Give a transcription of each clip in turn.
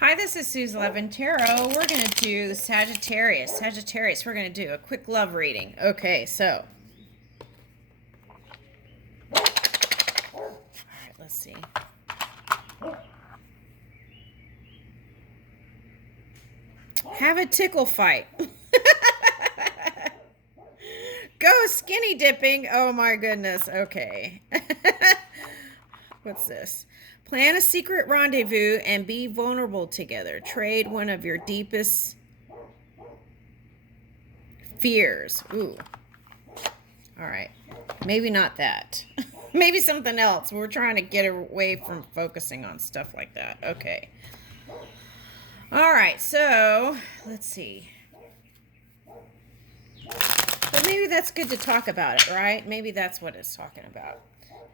Hi, this is Suze 11 Tarot. We're going to do the Sagittarius. Sagittarius, we're going to do a quick love reading. Okay, so. All right, let's see. Have a tickle fight. Go skinny dipping. Oh my goodness. Okay. What's this? Plan a secret rendezvous and be vulnerable together. Trade one of your deepest fears. Ooh. All right. Maybe not that. Maybe something else. We're trying to get away from focusing on stuff like that. Okay. All right. So, let's see. But maybe that's good to talk about it, right? Maybe that's what it's talking about.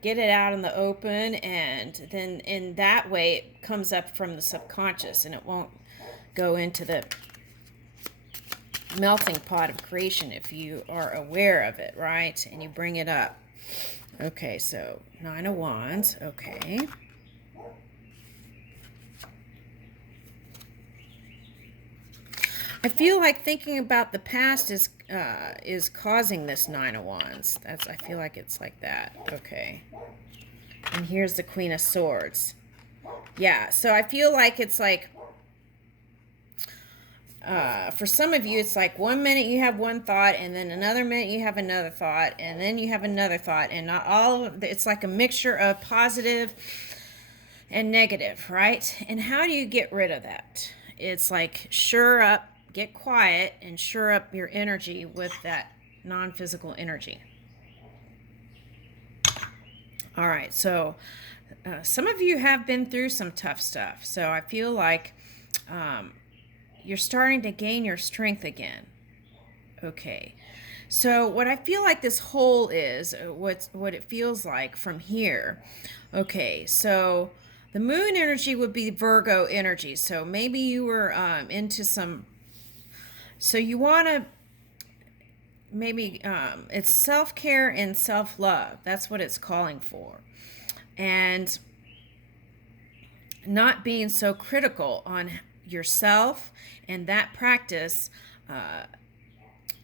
Get it out in the open, and then in that way it comes up from the subconscious and it won't go into the melting pot of creation if you are aware of it, right? And you bring it up. Okay, so 9 of Wands. Okay. I feel like thinking about the past is causing this 9 of Wands. I feel like it's like that. Okay. And here's the Queen of Swords. Yeah, so I feel like it's like, for some of you, it's like 1 minute you have one thought, and then another minute you have another thought, and then you have another thought, and not all of it's like a mixture of positive and negative, right? And how do you get rid of that? It's like sure up, get quiet, and sure up your energy with that non-physical energy. All right, so some of you have been through some tough stuff. So I feel like you're starting to gain your strength again. Okay, so what I feel like this hole is, what it feels like from here. Okay, so the moon energy would be Virgo energy. So maybe you were into some, so you want to, maybe it's self-care and self-love. That's what it's calling for. And not being so critical on yourself, and that practice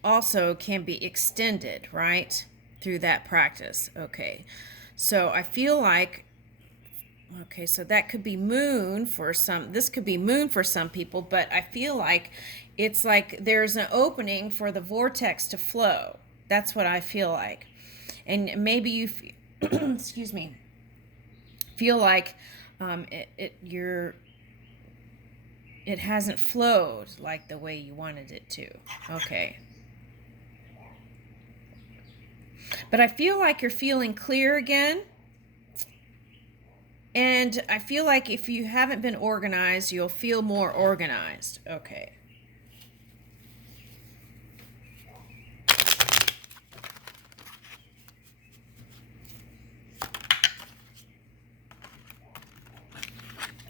also can be extended, right, through that practice. Okay, so I feel like, okay, so that could be moon for some, this could be moon for some people, but I feel like it's like there's an opening for the vortex to flow. That's what I feel like. And maybe you excuse me, feel like it hasn't flowed like the way you wanted it to. Okay. But I feel like you're feeling clear again. And I feel like if you haven't been organized, you'll feel more organized. Okay.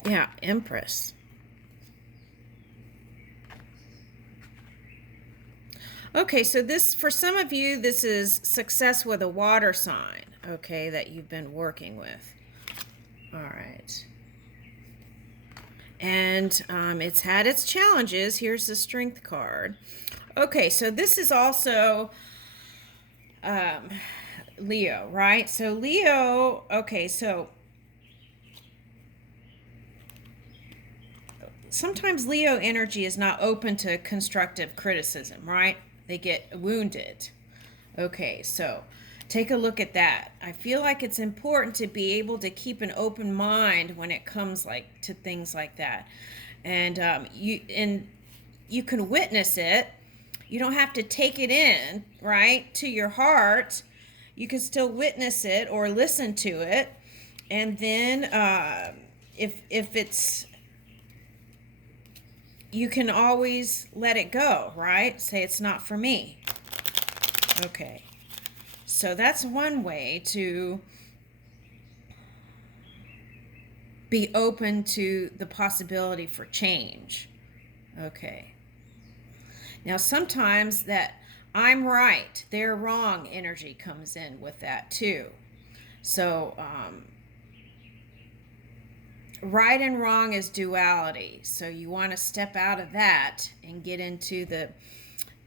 Yeah, Empress. Okay, so this, for some of you, this is success with a water sign, okay, that you've been working with. All right. And it's had its challenges. Here's the Strength card. Okay, so this is also Leo, right? So Leo, okay, so sometimes Leo energy is not open to constructive criticism, right? They get wounded. Okay, so take a look at that. I feel like it's important to be able to keep an open mind when it comes like to things like that. And you can witness it. You don't have to take it in, right, to your heart. You can still witness it or listen to it. And then if it's, you can always let it go, right? Say it's not for me. Okay. So that's one way to be open to the possibility for change. Okay. Now sometimes that I'm right, they're wrong energy comes in with that too. So right and wrong is duality. So you want to step out of that and get into the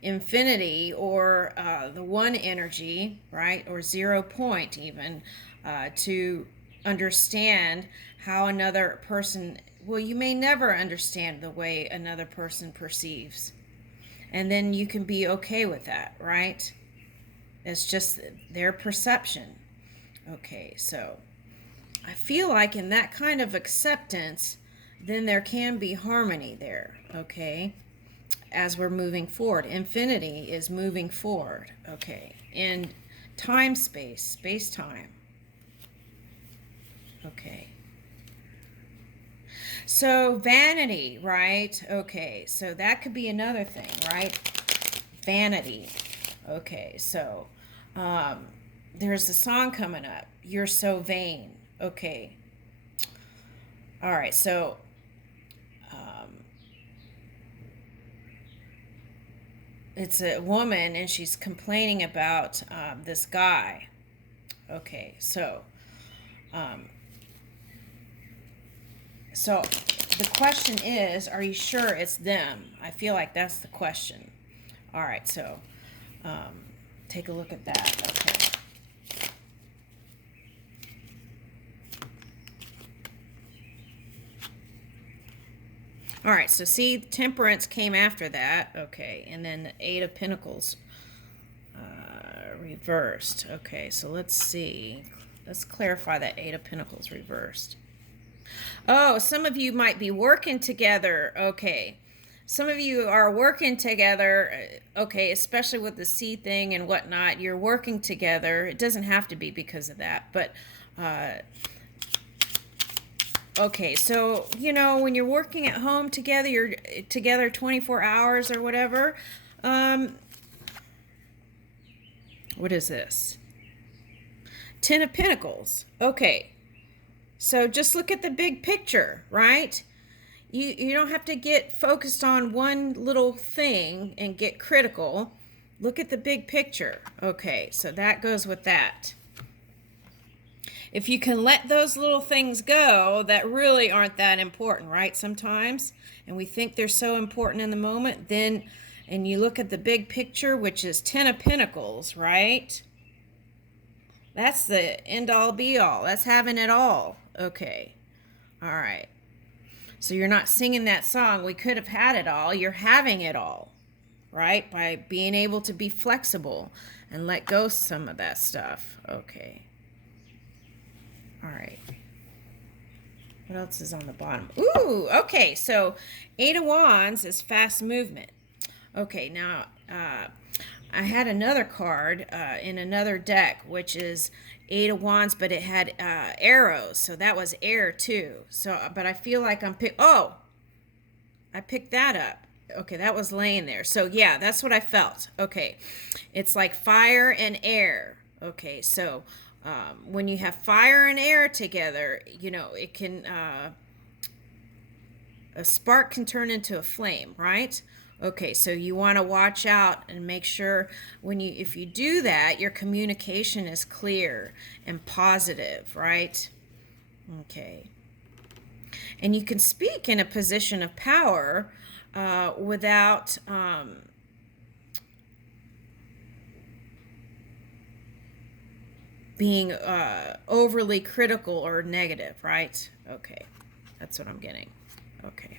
infinity, or the one energy, right? Or 0 point even, to understand how another person, well, you may never understand the way another person perceives. And then you can be okay with that, right? It's just their perception. Okay, so I feel like in that kind of acceptance, then there can be harmony there, okay? As we're moving forward. Infinity is moving forward, okay? In time, space, time. Okay. So vanity, right? Okay, so that could be another thing, right? Vanity. Okay, so there's a song coming up. You're so vain. Okay. All right, so it's a woman and she's complaining about this guy. Okay, so the question is, are you sure it's them? I feel like that's the question. All right, so take a look at that. Okay. All right, so see, Temperance came after that. Okay, and then the Eight of Pentacles reversed. Okay, so let's see. Let's clarify that Eight of Pentacles reversed. Oh, some of you might be working together. Okay. Some of you are working together. Okay, especially with the C thing and whatnot. You're working together. It doesn't have to be because of that, but okay, so, you know, when you're working at home together, you're together 24 hours or whatever. What is this? 10 of Pentacles. Okay. So just look at the big picture, right? You don't have to get focused on one little thing and get critical. Look at the big picture. Okay, so that goes with that. If you can let those little things go that really aren't that important, right? Sometimes, and we think they're so important in the moment, then, and you look at the big picture, which is 10 of Pentacles, right? That's the end all be all. That's having it all. Okay. All right. So you're not singing that song, we could have had it all. You're having it all, right? By being able to be flexible and let go some of that stuff. Okay. All right. What else is on the bottom? Ooh, okay. So 8 of Wands is fast movement. Okay, now I had another card in another deck, which is 8 of Wands, but it had arrows. So that was air too. So, but I feel like I'm I picked that up. Okay, that was laying there. So yeah, that's what I felt. Okay, it's like fire and air. Okay, so when you have fire and air together, you know, it can, a spark can turn into a flame, right? Okay, so you want to watch out and make sure if you do that, your communication is clear and positive, right? Okay. And you can speak in a position of power without being overly critical or negative, right? Okay, that's what I'm getting. Okay.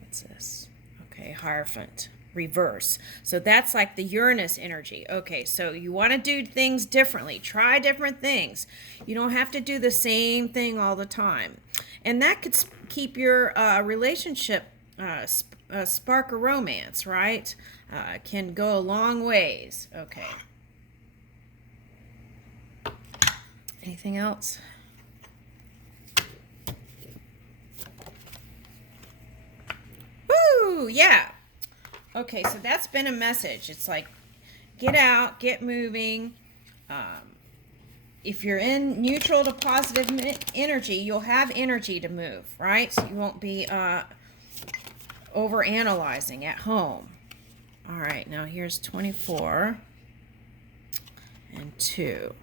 What's this? Okay, Hierophant Reverse. So that's like the Uranus energy. Okay, so you want to do things differently. Try different things. You don't have to do the same thing all the time. And that could keep your relationship spark of romance, right? Can go a long ways. Okay. Anything else? Woo! Yeah. Okay, so that's been a message. It's like, get out, get moving. If you're in neutral to positive energy, you'll have energy to move, right? So you won't be over analyzing at home. All right, now here's 24 and 2.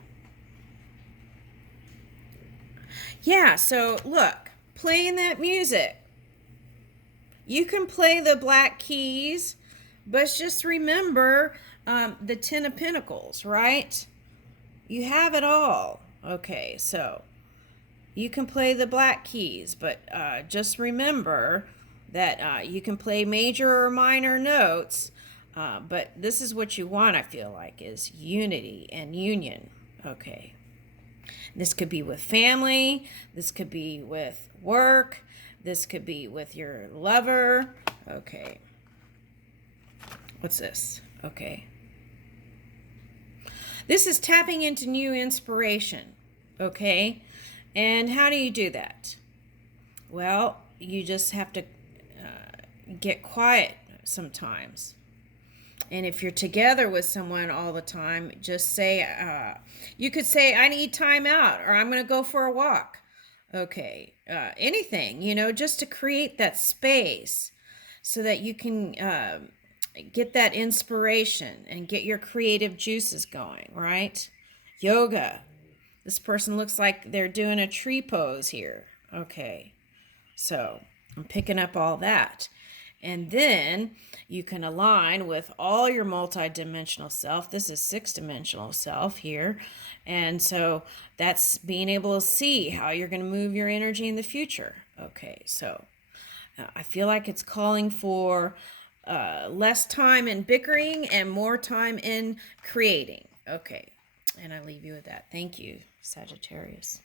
Yeah, so look, playing that music. You can play the black keys, but just remember the Ten of Pentacles, right? You have it all. Okay, so you can play the black keys, but just remember that you can play major or minor notes, but this is what you want, I feel like, is unity and union. Okay. This could be with family, this could be with work, this could be with your lover. Okay. What's this? Okay. This is tapping into new inspiration. Okay. And how do you do that? Well, you just have to get quiet sometimes. And if you're together with someone all the time, just say, you could say, I need time out, or I'm going to go for a walk. Okay. Anything, just to create that space so that you can get that inspiration and get your creative juices going, right? Yoga. This person looks like they're doing a tree pose here. Okay. So I'm picking up all that. And then you can align with all your multidimensional self. This is 6-dimensional self here. And so that's being able to see how you're going to move your energy in the future. Okay, so I feel like it's calling for less time in bickering and more time in creating. Okay, and I leave you with that. Thank you, Sagittarius.